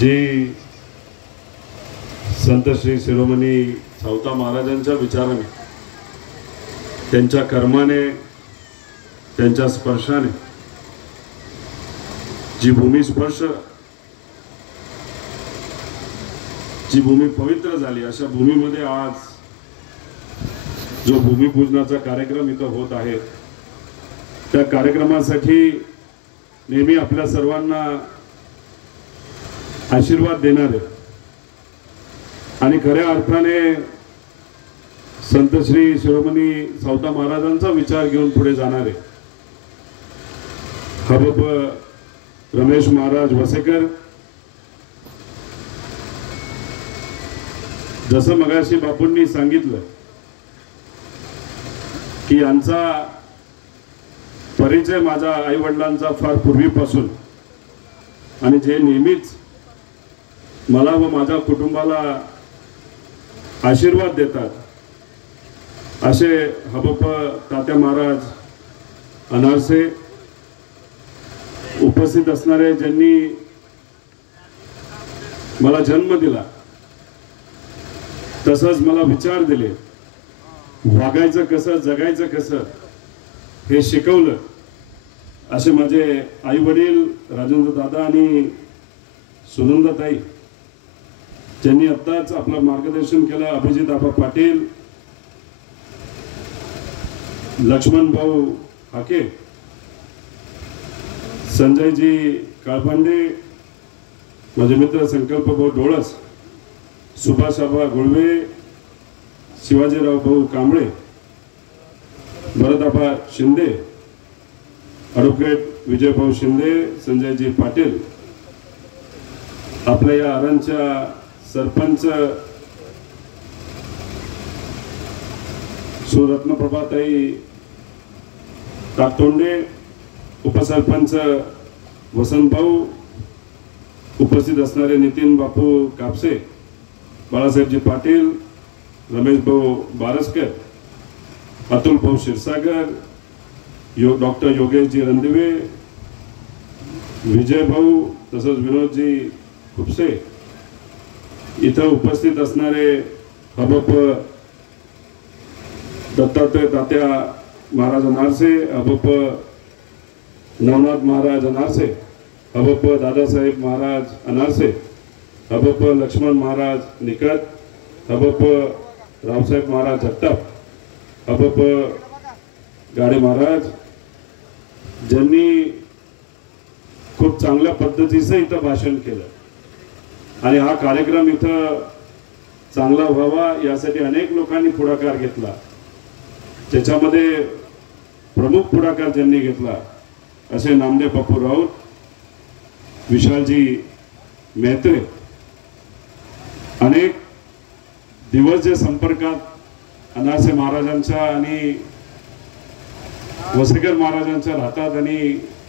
जे संत श्री शिरोमणी सावता महाराजांच्या विचाराने, त्यांच्या कर्माने, त्यांच्या स्पर्शाने जी भूमी स्पर्श, जी भूमी पवित्र झाली, अशा भूमीमध्ये आज जो भूमिपूजनाचा कार्यक्रम इथं होत आहे, त्या कार्यक्रमासाठी नेहमी आपल्या सर्वांना आशीर्वाद देणारे आणि खऱ्या अर्थाने संत श्री शिरोमणी सावता महाराजांचा विचार घेऊन पुढे जाणारे हबप रमेश महाराज वसेकर, जसं मगाशी बापूंनी सांगितलं की यांचा परिचय माझ्या आई वडिलांचा फार पूर्वीपासून, आणि जे नेहमीच मला व माझ्या कुटुंबाला आशीर्वाद देतात, असे हबप तात्या महाराज अनारसे उपस्थित असणारे, ज्यांनी मला जन्म दिला, तसंच मला विचार दिले, वागायचं कसं, जगायचं कसं हे शिकवलं, असे माझे आई वडील राजेंद्र दादा आणि सुनंदाताई, ज्यांनी आत्ताच आपलं मार्गदर्शन केलं, अभिजित आबा पाटील, लक्ष्मण भाऊ हाके, संजयजी काळपांडे, माझे मित्र संकल्प भाऊ डोळस, सुभाष आबा गुळवे, शिवाजीराव भाऊ कांबळे, भरत आबा शिंदे, ॲडव्होकेट विजय भाऊ शिंदे, संजयजी पाटील, आपल्या या आरणच्या सरपंच सुरत्नप्रभाताई ताकतोंडे, उपसरपंच वसंत भाऊ, उपस्थित असणारे नितीन बापू कापसे, बाळासाहेबजी पाटील, रमेश भाऊ बारसकर, अतुल भाऊ क्षीरसागर, डॉक्टर योगेशजी रणदिवे, विजय भाऊ, तसंच विनोदजी खुपसे, इथं उपस्थित असणारे हबप दत्तात्रय तात्या महाराज अनारसे, हबप नवनाथ महाराज अनारसे, हबप दादासाहेब महाराज अनारसे, हबप लक्ष्मण महाराज निकट, हबप रावसाहेब महाराज जगताप, हबप गाडे महाराज, ज्यांनी खूप चांगल्या पद्धतीचं इथं भाषण केलं आणि हा कार्यक्रम इथं चांगला व्हावा यासाठी अनेक लोकांनी पुढाकार घेतला. त्याच्यामध्ये प्रमुख पुढाकार ज्यांनी घेतला असे नामदेव बापू राऊत, विशालजी मेहत्रे, अनेक दिवस जे संपर्कात अनारसे महाराजांच्या आणि वसेकर महाराजांच्या राहतात आणि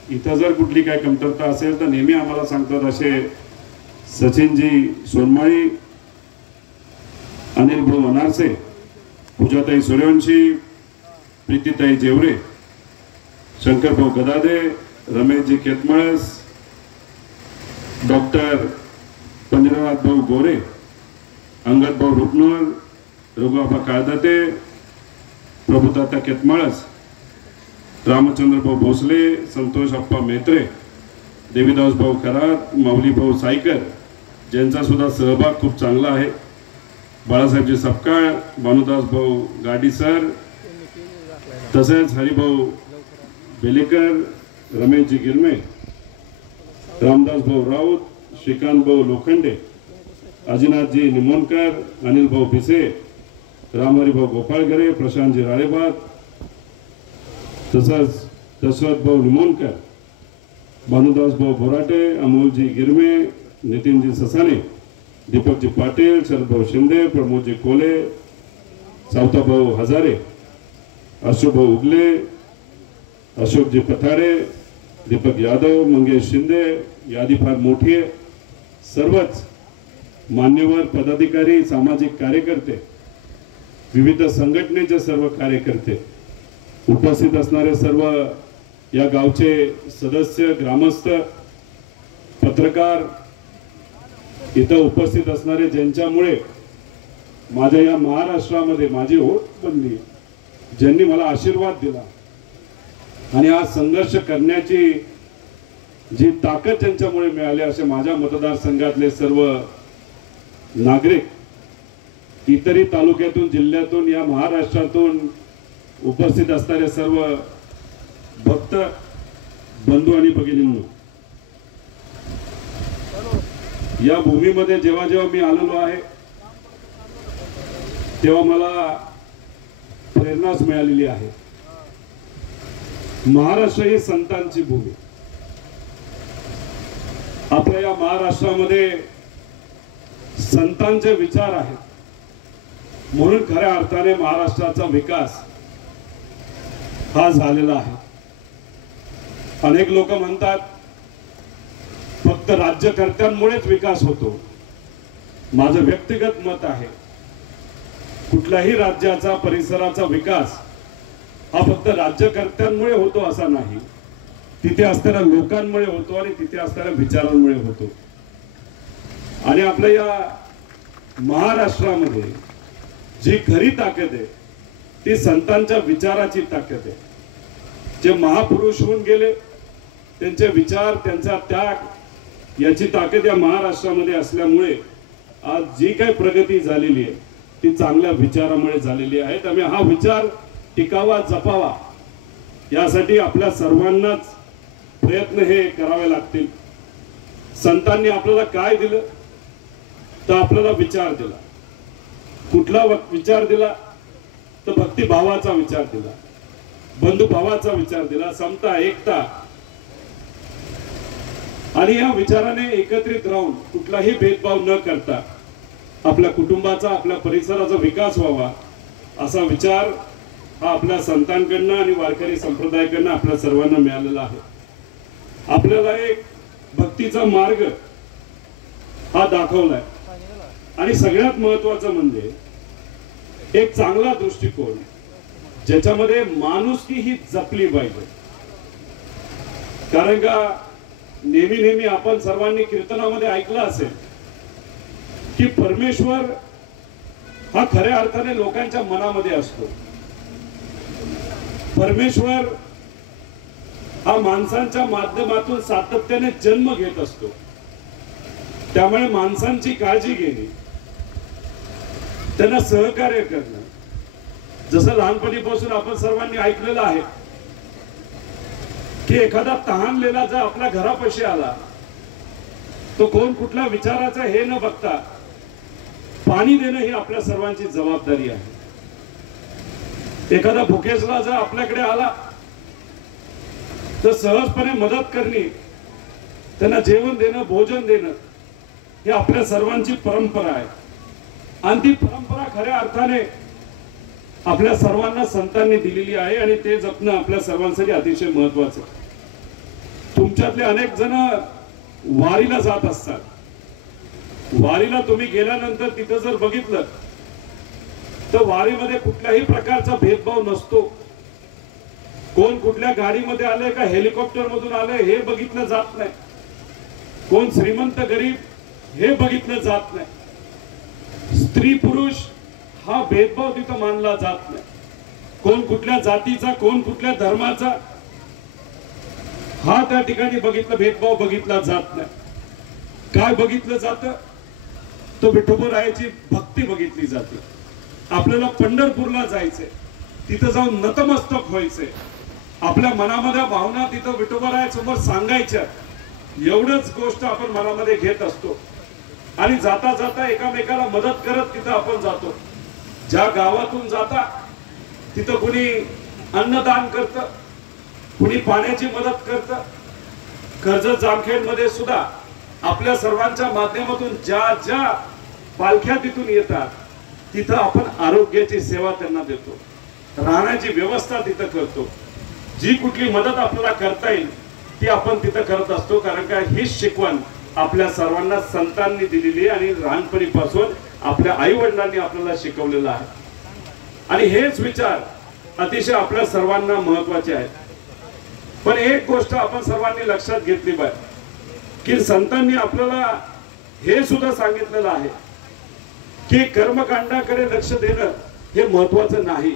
इथं जर कुठली काय कमतरता असेल तर नेहमी आम्हाला सांगतात, असे सचिनजी सोनमाळी, अनिल भाऊ अनारसे, पूजाताई सूर्यवंशी, प्रीतीताई जेवरे, शंकर भाऊ गदादे, रमेशजी केतमळस, डॉक्टर पंजरनाथ भाऊ गोरे, अंगद भाऊ रुपनूर, रघुआबा काळदाते, प्रभुताता केतमळस, रामचंद्र भाऊ भोसले, संतोष अप्पा मेत्रे, देवीदास भाऊ करात, माऊली भाऊ सायकर, ज्यांचा सुद्धा सहभाग खूप चांगला आहे, बाळासाहेबजी सपकाळ, भानुदास भाऊ गाडीसर, तसेच हरिभाऊ बेलेकर, रमेशजी गिरमे, रामदास भाऊ राऊत, श्रीकांत भाऊ लोखंडे, अजिनाथजी निमोनकर, अनिल भाऊ भिसे, रामहरी भाऊ गोपाळगरे, प्रशांतजी राळेबाग, तसंच दशरथ भाऊ निमोनकर, भानुदास भाऊ बोराटे, अमोलजी गिरमे, नितीनजी ससाने, दीपकजी पाटील, शरद भाऊ शिंदे, प्रमोदजी कोले, सावता भाऊ हजारे, अशोक भाऊ उगले, अशोकजी पथारे, दीपक यादव, मंगेश शिंदे, यादी फार मोठी आहे. सर्वच मान्यवर पदाधिकारी, सामाजिक कार्यकर्ते, विविध संघटनेचे सर्व कार्यकर्ते, उपस्थित असणारे सर्व या गावचे सदस्य, ग्रामस्थ, पत्रकार, इथं उपस्थित असणारे ज्यांच्यामुळे माझ्या या महाराष्ट्रामध्ये माझी ओळख बनली, ज्यांनी मला आशीर्वाद दिला आणि हा संघर्ष करण्याची जी ताकद ज्यांच्यामुळे मिळाली, असे माझ्या मतदारसंघातले सर्व नागरिक, इतरही तालुक्यातून, जिल्ह्यातून, या महाराष्ट्रातून उपस्थित असणारे सर्व भक्त बंधू आणि भगिनींनो, या भूमीमध्ये जेव्हा जेव्हा मी आलेलो आहे तेव्हा मला प्रेरणाच मिळालेली आहे. महाराष्ट्र ही संतांची भूमी. आपल्या या महाराष्ट्रामध्ये संतांचे विचार आहेत, म्हणून खऱ्या अर्थाने महाराष्ट्राचा विकास हा झालेला आहे. अनेक लोक म्हणतात फक्त राज्यकर्त्यांमुळेच विकास होतो. माझं व्यक्तिगत मत आहे, कुठल्याही राज्याचा, परिसराचा विकास हा फक्त राज्यकर्त्यांमुळे होतो असा नाही. तिथे असणाऱ्या लोकांमुळे होतो आणि तिथे असणाऱ्या विचारांमुळे होतो. आणि आपल्या या महाराष्ट्रामध्ये जी खरी ताकद आहे ती संतांच्या विचाराची ताकद आहे. जे महापुरुष होऊन गेले, त्यांचे विचार, त्यांचा त्याग याची ताकद या महाराष्ट्रामध्ये असल्यामुळे आज जी काही प्रगती झालेली आहे ती चांगल्या विचारामुळे झालेली आहे. त्यामुळे हा विचार टिकावा, जपावा यासाठी आपल्या सर्वांनाच प्रयत्न हे करावे लागतील. संतांनी आपल्याला काय दिलं तर आपल्याला विचार दिला. कुठला विचार दिला तर भक्तिभावाचा विचार दिला, बंधुभावाचा विचार दिला, समता, एकता. आणि या विचाराने एकत्रित राहून कुठलाही भेदभाव न करता आपल्या कुटुंबाचा, आपल्या परिसराचा विकास व्हावा असा विचार हा आपल्या संतांकडनं आणि वारकरी संप्रदायाकडनं आपल्या सर्वांना मिळालेला आहे. आपल्याला एक भक्तीचा मार्ग हा दाखवलाय आणि सगळ्यात महत्वाचं म्हणजे एक चांगला दृष्टिकोन ज्याच्यामध्ये माणुसकी ही जपली पाहिजे. कारण का नेहमी आपण सर्वांनी कीर्तनामध्ये ऐकलं असेल की परमेश्वर हा खऱ्या अर्थाने लोकांच्या मनामध्ये असतो. परमेश्वर हा माणसांच्या माध्यमातून सातत्याने जन्म घेत असतो. त्यामुळे माणसांची काळजी घेणे, त्यांना सहकार्य करणं, जसं लहानपणीपासून आपण सर्वांनी ऐकलेलं आहे की एखादा तहानलेला जर आपल्या घरापाशी आला तो कोण कुठल्या विचाराचा हे न बघता पाणी देणं ही आपल्या सर्वांची जबाबदारी आहे. एखादा भुकेजला जर आपल्याकडे आला तर सहजपणे मदत करणे, त्यांना जेवण देणं, भोजन देणं ही आपल्या सर्वांची परंपरा आहे. आणि ती परंपरा खऱ्या अर्थाने आपल्या सर्वांना संतांनी दिलेली आहे आणि ते जपणं आपल्या सर्वांसाठी अतिशय महत्वाचं आहे. तुमच्यातले अनेक जण वारीला जात असतात. वारीला तुम्ही गेल्यानंतर तिथं जर बघितलं तर वारीमध्ये कुठल्याही प्रकारचा भेदभाव नसतो. कोण कुठल्या गाडीमध्ये आले का हेलिकॉप्टर मधून आले हे बघितलं जात नाही. कोण श्रीमंत गरीब हे बघितलं जात नाही. स्त्री पुरुष हा भेदभाव तिथं मानला जात नाही. कोण कुठल्या जातीचा, कोण कुठल्या धर्माचा हा त्या ठिकाणी भेदभाव बघितला जात नाही. काय बघितलं जातं तो विठोबरायाची भक्ती बघितली जाते. आपल्याला पंढरपूरला जायचंय, तिथं जाऊन नतमस्तक व्हायचंय, आपल्या मनामध्ये भावना तिथं विठोबरायासमोर सांगायच्या, एवढंच गोष्ट आपण मनामध्ये घेत असतो. आणि जाता जाता एकामेकाला मदत करत तिथं आपण जातो. ज्या गावातून जाता तिथं कुणी अन्नदान करतं, कुणी पाण्याची मदत करतं. कर्जत जामखेड मध्ये सुद्धा आपल्या सर्वांच्या माध्यमातून ज्या ज्या पालख्या तिथून येतात तिथं आपण आरोग्याची सेवा त्यांना देतो, राहण्याची व्यवस्था तिथं करतो. जी कुठली मदत आपल्याला करता येईल ती आपण तिथं करत असतो. कारण का हीच शिकवण आपल्या सर्वांना संतांनी दिलेली आहे आणि लहानपणीपासून आपल्या आई वडिलांनी आपल्याला शिकवलेलं आहे. आणि हेच विचार अतिशय आपल्या सर्वांना महत्वाचे आहेत. पण एक गोष्ट आपण सर्वांनी लक्षात घेतली पाहिजे की संतांनी आपल्याला हे सुद्धा सांगितलेलं आहे की कर्मकांडाकडे लक्ष देणं हे महत्वाचं नाही,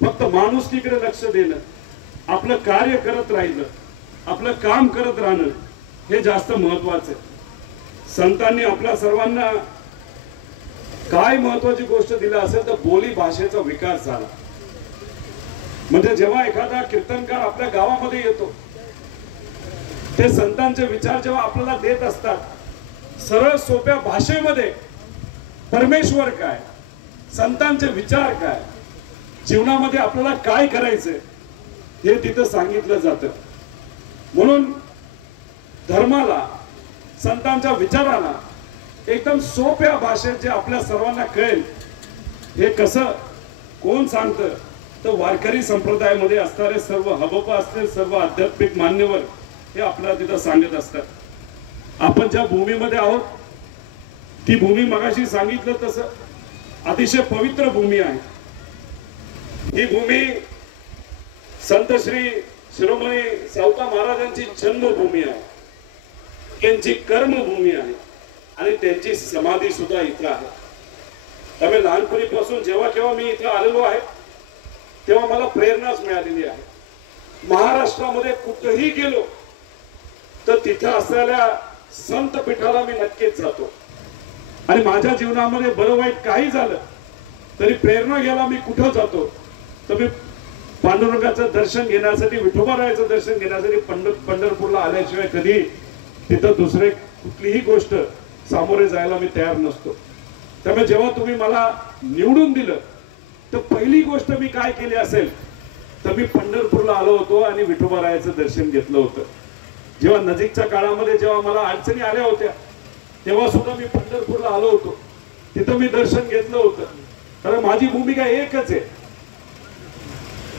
फक्त माणुसकीकडे लक्ष देणं, आपलं कार्य करत राहिलं, आपलं काम करत राहणं हे जास्त महत्वाचं आहे। संतांनी आपल्या सर्वांना काय महत्वाची गोष्ट दिली असेल तर बोली भाषेचा विकास झाला। म्हणजे जेव्हा एखादा कीर्तनकार आपल्या गावामध्ये येतो, ते संतांचे विचार जेव्हा आपल्याला देत असतात, सरळ सोप्या भाषेमध्ये परमेश्वर काय, संतांचे विचार काय, जीवनामध्ये आपल्याला काय करायचंय हे तिथं सांगितलं जातं। म्हणून धर्माला, संतांच्या विचाराला एकदम सोप्या भाषेत जे आपल्या सर्वांना कळेल, हे कसं कोण सांगतं तर वारकरी संप्रदायामध्ये असणारे सर्व हबप असतील, सर्व आध्यात्मिक मान्यवर हे आपल्याला तिथं सांगत असतात। आपण ज्या भूमीमध्ये आहोत ती भूमी मगाशी सांगितलं तसं अतिशय पवित्र भूमी आहे। ही भूमी संत श्री शिरोमणी सावता महाराजांची जन्मभूमी आहे, त्यांची कर्मभूमी आहे आणि त्यांची समाधी सुद्धा इथं आहे। त्यामुळे लहानपणीपासून जेव्हा केव्हा मी इथं आलेलो आहे तेव्हा मला प्रेरणाच मिळालेली आहे। महाराष्ट्रामध्ये कुठेही गेलो तर तिथं असलेल्या संत पीठाला मी नक्कीच जातो आणि माझ्या जीवनामध्ये बरं वाईट काही झालं तरी प्रेरणा घ्यायला मी कुठं जातो तर मी पांडुरंगाचं दर्शन घेण्यासाठी, विठोबारायाचं दर्शन घेण्यासाठी पंढरपूरला आल्याशिवाय कधी तिथं दुसरे कुठलीही गोष्ट सामोरे जायला मी तयार नसतो। त्यामुळे जेव्हा तुम्ही मला निवडून दिलं तर पहिली गोष्ट मी काय केली असेल तर मी पंढरपूरला आलो होतो आणि विठोबारायाचं दर्शन घेतलं होतं। जेव्हा नजीकच्या काळामध्ये जेव्हा मला अडचणी आल्या होत्या तेव्हा सुद्धा मी पंढरपूरला आलो होतो, तिथं मी दर्शन घेतलं होतं। कारण माझी भूमिका एकच आहे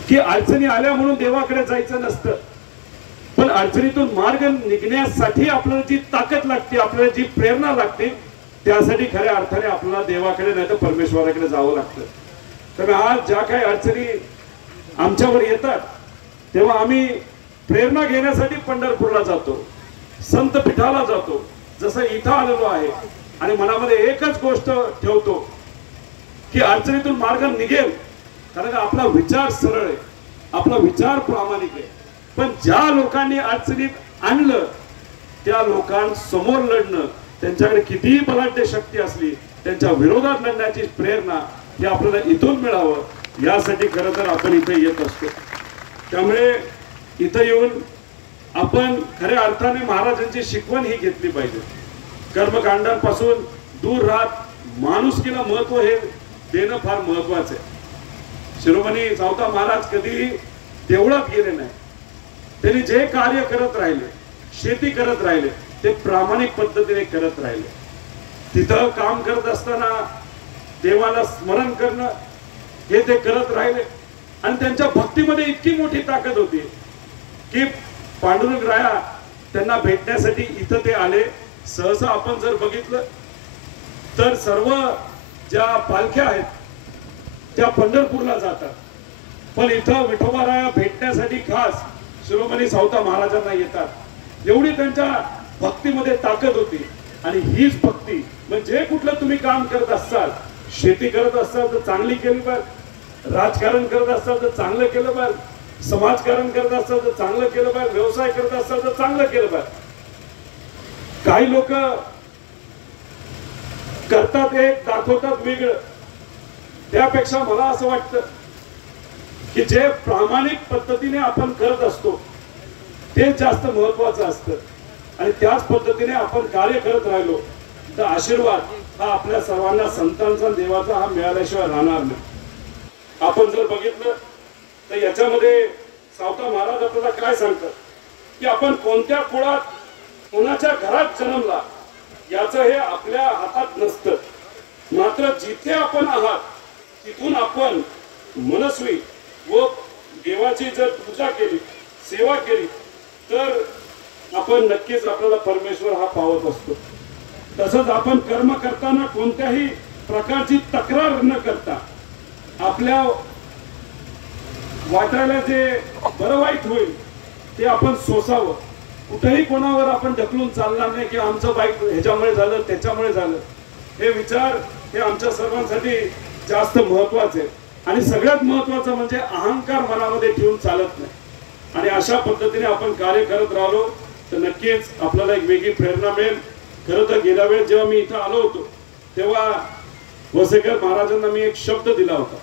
की अडचणी आल्या म्हणून देवाकडे जायचं नसतं, पण अडचणीतून मार्ग निघण्यासाठी आपल्याला जी ताकद लागते, आपल्याला जी प्रेरणा लागते, त्यासाठी खऱ्या अर्थाने आपल्याला देवाकडे नाही तर परमेश्वराकडे जावं लागतं। तर आज ज्या काही अडचणी आमच्यावर येतात तेव्हा आम्ही प्रेरणा घेण्यासाठी पंढरपूरला जातो, संत पीठाला जातो, जसं इथं आलेलो आहे आणि मनामध्ये एकच गोष्ट ठेवतो की अडचणीतून मार्ग निघेल, कारण आपला विचार सरळ आहे, आपला विचार प्रामाणिक आहे। पण ज्या लोकांनी अडचणीत आणलं त्या लोकांसमोर लढणं, त्यांच्याकडे कितीही बलाढ्य शक्ती असली त्यांच्या विरोधात लढण्याची प्रेरणा ही आपल्याला इथून मिळावं, यासाठी खरं तर आपण इथे येत असतो। त्यामुळे इथं येऊन आपण खऱ्या अर्थाने महाराजांची शिकवण ही घेतली पाहिजे। कर्मकांडांपासून दूर राहत माणुसकीला महत्व हे देणं फार महत्वाचं आहे। शिरोमणी सावता महाराज कधीही देवळात गेले नाही, त्यांनी जे कार्य करत राहिले, शेती करत राहिले, ते प्रामाणिक पद्धतीने करत राहिले। तिथं काम करत असताना देवाला स्मरण करणं हे ते करत राहिले आणि त्यांच्या भक्तीमध्ये इतकी मोठी ताकद होती की पांडुरंग राया त्यांना भेटण्यासाठी इथं ते आले। सहसा आपण जर बघितलं तर सर्व ज्या पालख्या आहेत त्या पंढरपूरला जातात, पण इथं विठोबाराया भेटण्यासाठी खास शिरोमणी सावता महाराजांना येतात। एवढी त्यांच्या भक्तीमध्ये ताकद होती आणि हीच भक्ती म्हणजे कुठलं तुम्ही काम करत असाल, शेती करत असाल तर चांगली केली पाहिजे, राजकारण करत असाल तर चांगलं केलं पाहिजे, समाजकारण करत असाल तर चांगलं केलं पाहिजे, व्यवसाय करत असाल तर चांगलं केलं पाहिजे। काही लोक करतात एक, दाखवतात वेगळं। त्यापेक्षा मला असं वाटतं की जे प्रामाणिक पद्धतीने आपण करत असतो ते जास्त महत्वाचं असतं आणि त्याच पद्धतीने आपण कार्य करत राहिलो तर आशीर्वाद हा आपल्या सर्वांना संतांचा, देवाचा हा मिळाल्याशिवाय राहणार नाही। आपण जर बघितलं तर याच्यामध्ये सावता महाराज आपल्याला काय सांगतात की आपण कोणत्या कुळात, कोणाच्या घरात जन्मला याचं हे आपल्या हातात नसतं, मात्र जिथे आपण आहात तिथून आपण मनस्वी व देवाची जर पूजा केली, सेवा केली तर आपण नक्कीच आपल्याला परमेश्वर हा पावत असतो। तसंच आपण कर्म करताना कोणत्याही प्रकारची तक्रार न करता आपल्या वाटायला जे बरं वाईट होईल ते आपण सोसावं, कुठेही कोणावर आपण ढकलून चालणार नाही की आमचं बाईक ह्याच्यामुळे झालं त्याच्यामुळे झालं. हे विचार हे आमच्या सर्वांसाठी जास्त महत्वाचे आहे. आणि सगळ्यात महत्वाचं म्हणजे अहंकार मनामध्ये ठेवून चालत नाही. आणि अशा पद्धतीने आपण कार्य करत राहिलो तर नक्कीच आपल्याला एक वेगळी प्रेरणा मिळेल. खरं तर गेल्या वेळेस जेव्हा मी इथं आलो होतो तेव्हा वसेकर महाराजांना मी एक शब्द दिला होता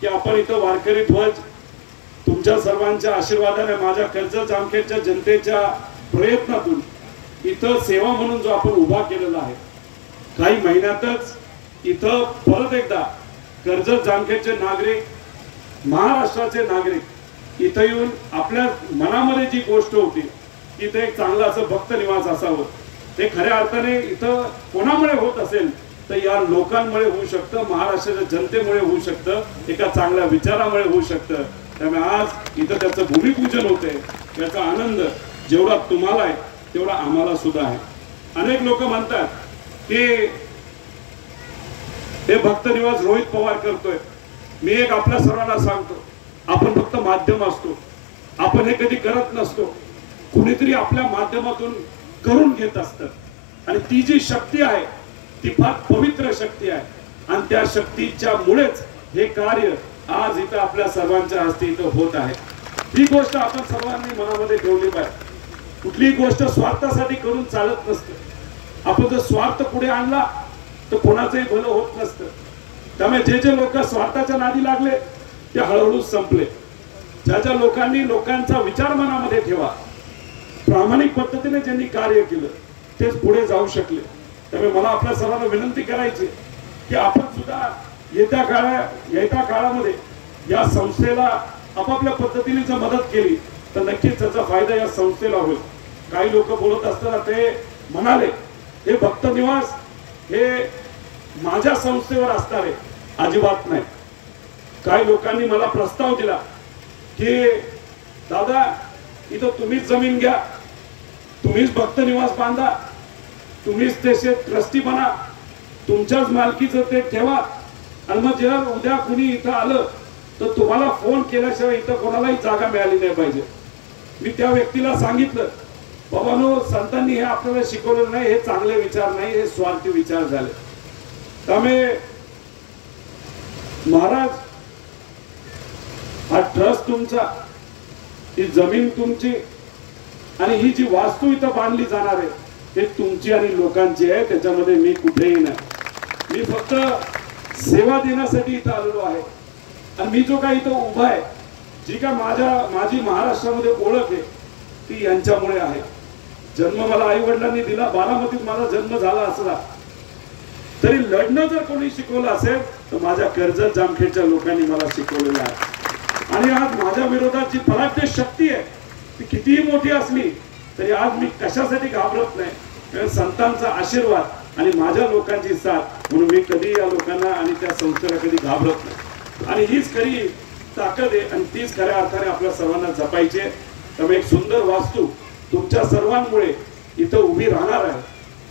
की आपण इथं वारकरी ध्वज तुमच्या सर्वांच्या आशीर्वादाने माझ्या कर्जत जामखेडच्या जनतेच्या प्रयत्नातून इथं सेवा म्हणून जो आपण उभा केलेला आहे, काही महिन्यातच इथं परत एकदा कर्जत जामखेडचे नागरिक, महाराष्ट्राचे नागरिक इथं येऊन आपल्या मनामध्ये जी गोष्ट होती की इथं एक चांगलं असं भक्त निवास असावं, ते खऱ्या अर्थाने इथं कोणामुळे होत असेल तर या लोकांमुळे होऊ शकतं, महाराष्ट्राच्या जनतेमुळे होऊ शकतं, एका चांगल्या विचारामुळे होऊ शकतं. त्यामुळे आज इथं त्याचं भूमिपूजन होतंय. त्याचा आनंद जेवढा तुम्हाला आहे तेवढा आम्हाला सुद्धा आहे. अनेक लोक म्हणतात की हे भक्त निवास रोहित पवार करतोय. मी एक आपल्या सर्वांना सांगतो, आपण फक्त माध्यम असतो, आपण हे कधी करत नसतो. कुणीतरी आपल्या माध्यमातून करून घेत असतं आणि ती जी शक्ती आहे ती फार पवित्र शक्ती आहे आणि त्या शक्तीच्या मुळेच हे कार्य आज इथं आपल्या सर्वांच्या हस्ते इथं होत आहे. ही गोष्ट आपण सर्वांनी मनामध्ये ठेवली पाहिजे. कुठलीही गोष्ट स्वार्थासाठी करून चालत नसते. आपण जर स्वार्थ पुढे आणला तर कोणाचंही भलं होत नसतं. त्यामुळे जे जे लोक स्वार्थाच्या नादी लागले ते हळूहळू संपले. ज्या लोकांनी लोकांचा विचार मनामध्ये ठेवा, प्रामाणिक पद्धतीने ज्यांनी कार्य केलं तेच पुढे जाऊ शकले. त्यामुळे मला आपल्या सर्वांना विनंती करायची की आपण सुद्धा येत्या काळामध्ये या संस्थेला आपापल्या पद्धतीने जर मदत केली तर नक्कीच त्याचा फायदा या संस्थेला होईल. काही लोक बोलत असताना ते म्हणाले हे भक्त निवास हे माझ्या संस्थेवर असणार आहे, अजिबात नाही. काही लोकांनी मला प्रस्ताव दिला की दादा इथं तुम्हीच जमीन घ्या, तुम्हीच भक्त निवास बांधा, तुम्हीच त्याचे ट्रस्टी बना, तुमच्याच मालकीचं ते ठेवा आणि मग जर उद्या कुणी इथं आलं तर तुम्हाला फोन केल्याशिवाय इथं कोणालाही जागा मिळाली नाही पाहिजे. मी त्या व्यक्तीला सांगितलं बाबांनो, संतांनी हे आपल्याला शिकवलं नाही, हे चांगले विचार नाही, हे स्वार्थी विचार झाले. त्यामुळे महाराज हा ट्रस्ट तुमचा, ही जमीन तुमची आणि ही जी वास्तू इथं बांधली जाणार आहे हे तुमची आणि लोकांची आहे. त्याच्यामध्ये मी कुठेही नाही. मी फक्त सेवा देण्यासाठी इथं आलेलो आहे. आणि मी जो काही इथं उभा आहे, जी काय माझी महाराष्ट्रामध्ये ओळख आहे ती यांच्यामुळे आहे. जन्म मला आई वडिलांनी दिला, बारामतीत माझा जन्म झाला असला तरी लढणं जर कोणी शिकवलं असेल तर माझ्या कर्जत जामखेडच्या लोकांनी मला शिकवलेलं आहे. आणि आज माझ्या विरोधात जी फलाट्य शक्ती आहे ती कितीही मोठी असली तरी आज मी कशासाठी घाबरत नाही, कारण संतांचा आशीर्वाद आणि माझ्या लोकांची साथ म्हणून मी कधी या लोकांना आणि त्या संस्थेला कधी घाबरत नाही. आणि हीच खरी ताकद आहे आणि तीच खऱ्या अर्थाने आपल्या सर्वांना जपायची आहे. त्यामुळे एक सुंदर वास्तू तुमच्या सर्वांमुळे इथं उभी राहणार आहे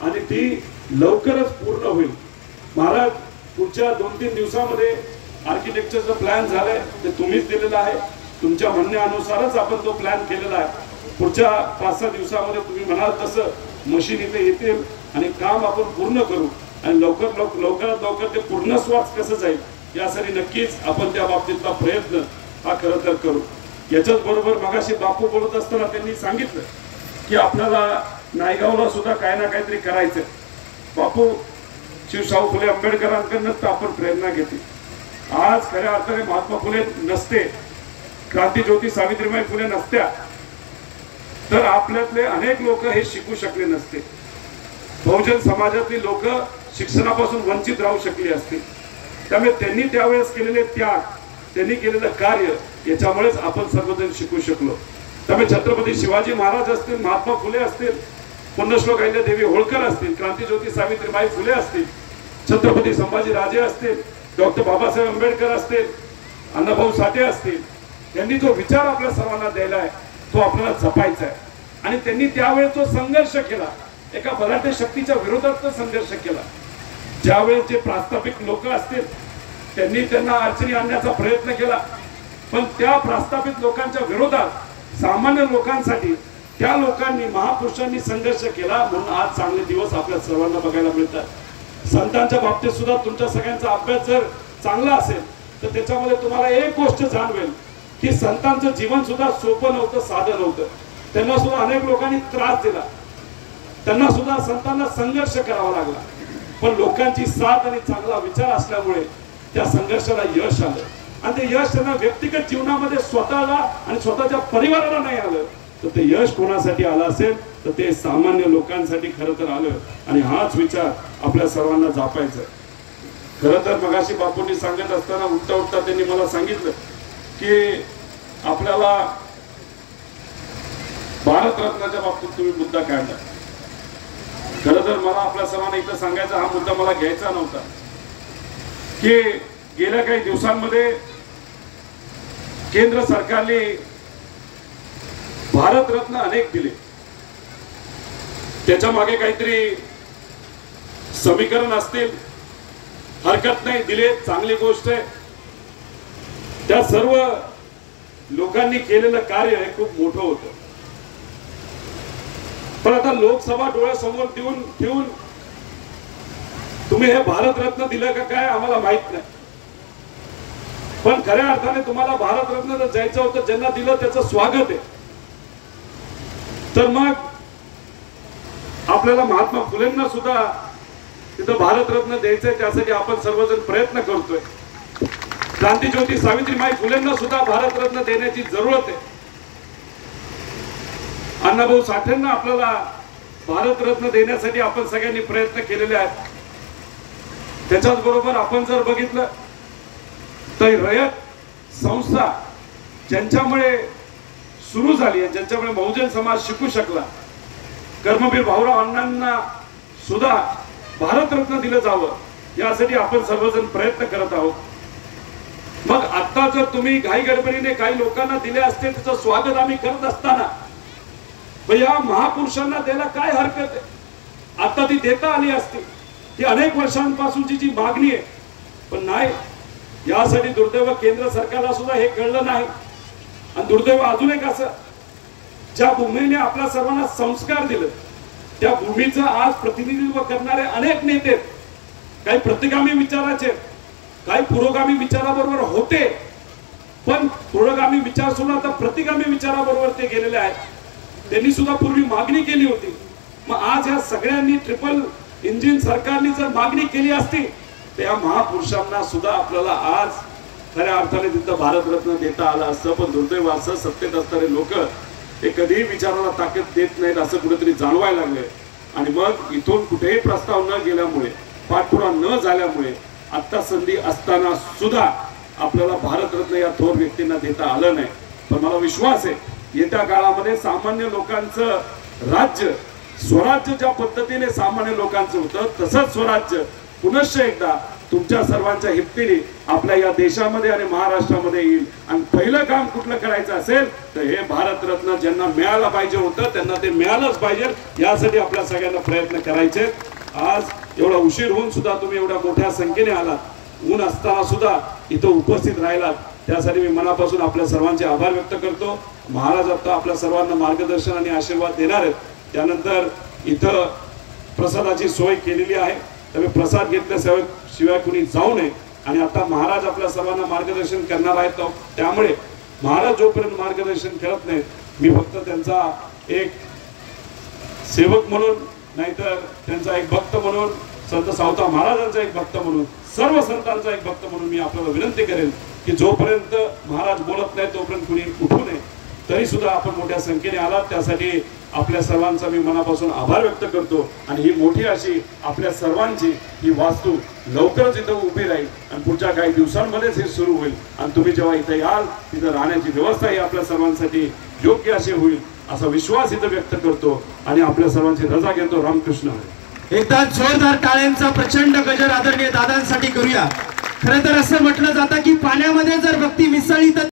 आणि ती लवकरच पूर्ण होईल. महाराज पुढच्या 2-3 दिवसामध्ये आर्किटेक्चरचा प्लॅन झालाय ते तुम्हीच दिलेला आहे. तुमच्या म्हणण्यानुसारच आपण तो प्लॅन केलेला आहे. पुढच्या 5-6 दिवसामध्ये तुम्ही म्हणाल तसं मशीन इथे येतील आणि काम आपण पूर्ण करू आणि लवकरात लवकर ते पूर्णस्वास कसं जाईल यासाठी नक्कीच आपण त्या बाबतीतला प्रयत्न हा खरं तर करू. याच्याच बरोबर मगाशी बापू बोलत असताना त्यांनी सांगितलं की आपल्याला नायगावला सुद्धा काय ना काहीतरी करायचं. बापू शिवशाहू फुले आंबेडकरांकडूनच आपण प्रेरणा घेतली. आज खऱ्या अर्थाने महात्मा फुले नसते, क्रांतीज्योती सावित्रीबाई फुले नसत्या तर आपल्यातले अनेक लोक हे शिकू शकले नसते. बहुजन समाजातली लोक शिक्षणापासून वंचित राहू शकली असतील. त्यामुळे त्यांनी त्यावेळेस केलेले त्याग, त्यांनी केलेलं कार्य याच्यामुळेच आपण सर्वजण शिकू शकलो. त्यामुळे छत्रपती शिवाजी महाराज असतील, महात्मा फुले असतील, पुण्यश्लोक अहिल्यादेवी होळकर असतील, क्रांतीज्योती सावित्रीबाई फुले असतील, छत्रपती संभाजी राजे असतील, डॉक्टर बाबासाहेब आंबेडकर असतील, अण्णाभाऊ साठे असतील, यांनी जो विचार आपल्या सर्वांना द्यायला आहे तो आपल्याला जपायचा आहे. आणि त्यांनी त्यावेळेस जो संघर्ष केला, एका बलाढ्य शक्तीच्या विरोधात संघर्ष केला. ज्यावेळेस जे प्रास्ताविक लोक असतील त्यांना अडचणी आणण्याचा प्रयत्न केला, पण त्या प्रास्ताविक लोकांच्या विरोधात सामान्य लोकांसाठी त्या लोकांनी महापुरुषांनी संघर्ष केला म्हणून आज चांगले दिवस आपल्या सर्वांना बघायला मिळतात। संतांच्या बाबतीत सुद्धा तुमच्या सगळ्यांचा अभ्यास जर चांगला असेल तर त्याच्यामध्ये तुम्हाला एक गोष्ट जाणवेल की संतांचं जीवन सुद्धा सोपं नव्हतं, साधं नव्हतं। त्यांना सुद्धा अनेक लोकांनी त्रास दिला, त्यांना सुद्धा संतांना संघर्ष करावा लागला, पण लोकांची साथ आणि चांगला विचार असल्यामुळे त्या संघर्षाला यश आलं। आणि ते यश त्यांना व्यक्तिगत जीवनामध्ये स्वतःला आणि स्वतःच्या परिवाराला नाही आलं, तर ते यश कोणासाठी आलं असेल तर ते सामान्य लोकांसाठी खरं तर आलं। आणि हाच विचार आपल्या सर्वांना जपायचा। खरं तर मगाशी बापूंनी सांगत असताना उठता उठता त्यांनी मला सांगितलं की आपल्याला भारतरत्नाच्या बाबतीत तुम्ही मुद्दा काढला। खरं तर मला आपल्या सर्वांना इथं सांगायचा हा मुद्दा मला घ्यायचा नव्हता की गेल्या काही दिवसांमध्ये केंद्र सरकारने भारतरत्न अनेक दिले, त्याच्या मागे काहीतरी समीकरण असतील, हरकत नाही, दिले, चांगली गोष्ट आहे। त्या सर्व लोकांनी केलेलं कार्य हे खूप मोठं होतं, पण आता लोकसभा डोळ्यासमोर ठेवून तुम्ही हे भारतरत्न दिलं का काय आम्हाला माहित नाही, पण खऱ्या अर्थाने तुम्हाला भारतरत्न जर जायचं होतं, ज्यांना दिलं त्याचं स्वागत आहे। तर मग आपल्याला महात्मा फुलेंना सुद्धा तिथं भारतरत्न द्यायचंय, त्यासाठी आपण सर्वजण प्रयत्न करतोय। क्रांतीज्योती सावित्रीबाई फुलेंना सुद्धा भारतरत्न देण्याची जरूरत आहे। अण्णाभाऊ साठेंना आपल्याला भारतरत्न देण्यासाठी आपण सगळ्यांनी प्रयत्न केलेले आहेत। त्याच्याच बरोबर आपण जर बघितलं तर रयत संस्था ज्यांच्यामुळे सुरू झाली आहे, ज्यांच्यामुळे बहुजन समाज शिकू शकला, कर्मवीर भाऊराव अण्णांना सुद्धा भारतरत्न दिलं जावं यासाठी आपण सर्वजण प्रयत्न करत आहोत। मग आता जर तुम्ही घाई गडबडीने काही लोकांना दिले असते, त्याचं स्वागत आम्ही करत असताना या महापुरुषांना द्यायला काय हरकत आहे, आता ती देता आली असती। ती अनेक वर्षांपासूनची जी मागणी आहे, पण नाही, यासाठी दुर्दैव केंद्र सरकारला सुद्धा हे कळलं नाही। आणि दुर्दैव अजून एक असं, ज्या भूमीने आपल्या सर्वांना संस्कार दिले त्या भूमीचं आज प्रतिनिधित्व करणारे अनेक नेते, काही प्रतिगामी विचाराचे, काही पुरोगामी विचाराबरोबर होते, पण पुरोगामी विचार सुद्धा आता प्रतिगामी विचाराबरोबर ते गेलेले आहेत। त्यांनी सुद्धा पूर्वी मागणी केली होती, मग आज या सगळ्यांनी ट्रिपल इंजिन सरकारने जर मागणी केली असती तर या महापुरुषांना सुद्धा आपल्याला आज खऱ्या अर्थाने तिथं भारतरत्न देता आलं असतं। पण दुर्दैव असं, सत्तेत असणारे लोक हे कधीही विचाराला ताकद देत नाहीत असं कुठेतरी जाणवायला लागलंय। आणि मग इथून कुठेही प्रस्ताव न गेल्यामुळे, पाठपुरावा न झाल्यामुळे आता संधी असताना सुद्धा आपल्याला भारतरत्न या थोर व्यक्तींना देता आलं नाही। पण मला विश्वास आहे येत्या काळामध्ये सामान्य लोकांचं राज्य, स्वराज्य ज्या पद्धतीने सामान्य लोकांचं होतं तसंच स्वराज्य पुनश्च एकदा तुमच्या सर्वांच्या हिमतीने आपल्या या देशामध्ये आणि महाराष्ट्रामध्ये येईल। आणि पहिलं काम कुठलं करायचं असेल तर हे भारतरत्न ज्यांना मिळायला पाहिजे होतं त्यांना ते मिळालंच पाहिजे, यासाठी आपल्या सगळ्यांना प्रयत्न करायचे। आज एवढा उशीर होऊन सुद्धा तुम्ही एवढ्या मोठ्या संख्येने आलात, ऊन असताना सुद्धा इथं उपस्थित राहिलात, त्यासाठी मी मनापासून आपल्या सर्वांचे आभार व्यक्त करतो। महाराज आता आपल्या सर्वांना मार्गदर्शन आणि आशीर्वाद देणार आहेत। त्यानंतर इथं प्रसादाची सोय केलेली आहे, त्यामुळे प्रसाद घेतल्याशिवाय कुणी जाऊ नये। आणि आता महाराज आपल्या सर्वांना मार्गदर्शन करणार आहेत, त्यामुळे महाराज जोपर्यंत मार्गदर्शन करत नाहीत, मी फक्त त्यांचा एक सेवक म्हणून, नाहीतर त्यांचा एक भक्त म्हणून, संत सावता महाराजांचा एक भक्त म्हणून, सर्व संतांचा एक भक्त म्हणून मी आपल्याला विनंती करेन की जोपर्यंत महाराज बोलत नाही तोपर्यंत कुणी उठू नये। तरी सुद्धा आपण मोठ्या संख्येने आलात, त्यासाठी आपल्या सर्वांचा मी मनापासून आभार व्यक्त करतो। आणि ही मोठी अशी आपल्या सर्वांची ही वास्तू लवकरच इथं उभी राहील आणि पुढच्या काही दिवसांमध्येच हे सुरू होईल। आणि तुम्ही जेव्हा इथं याल तिथं राहण्याची व्यवस्था ही आपल्या सर्वांसाठी योग्य अशी होईल असा विश्वास इथं व्यक्त करतो आणि आपल्या सर्वांची रजा घेतो। रामकृष्ण हरी। एकदा जोरदार टाळ्यांचा प्रचंड गजर आदरणीय दादांसाठी करूया। खरं तर असं म्हटलं जातं की पाण्यामध्ये जर भक्ती मिसळली तर